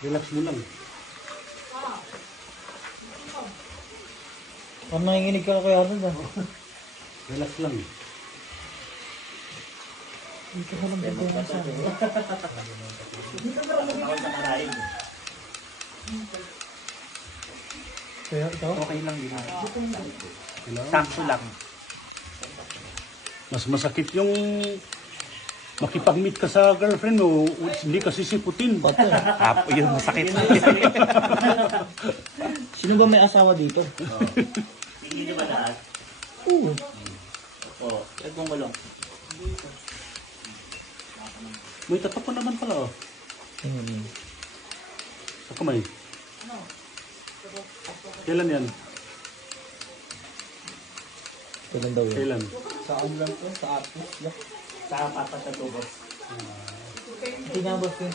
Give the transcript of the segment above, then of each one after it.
Relax mo lang. Parang nanginginig ka kay Arnold ah. Relax lang. Hindi ka lang dito yung sa akin. Kaya ikaw? Okay lang din. Hello? Sakto lang. Mas masakit yung makipag-meet ka sa girlfriend mo, hindi ka sisiputin. Papa. Yun masakit. Sino ba may asawa dito? Hindi nyo ba lahat? Oo. Oo. Huwag mong gulong. May tatak ko naman pala, oh. Sa kamay. Kailan yan? Kailan daw yun? Kailan? Saan lang po? Sa apo? Sa papat na tubos. Tinabas ko.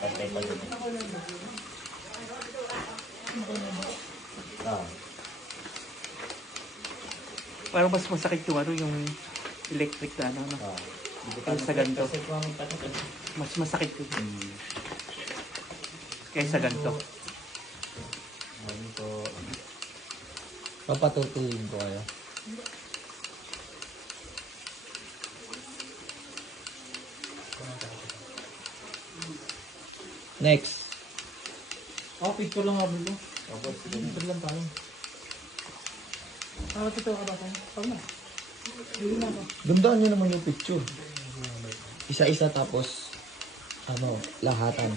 Pantay pa dun. Parang mas masakit yung ano, yung electric na ano. Kaysa sa ganito. Mas masakit yun. Kaysa ganito. Papatutuyin ko kayo. Next. Oh, picture lang nga bro. Picture lang tayo. Ito ka ba tayo? Tama. Gandaan nyo naman yung picture. Isa-isa tapos ano, lahatan.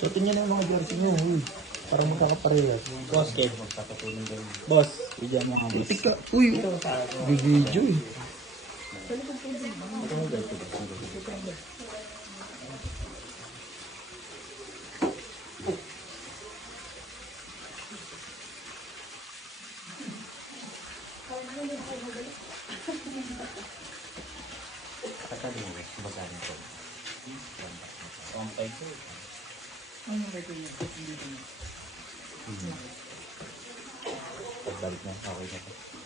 So, tingnan na yung mga jersey nyo. Uy, parang magkakaparehas. Boss, Kev. Boss, bigyan mo nga boss. Tika, uy, video eh. Pagbalik na, okay na to.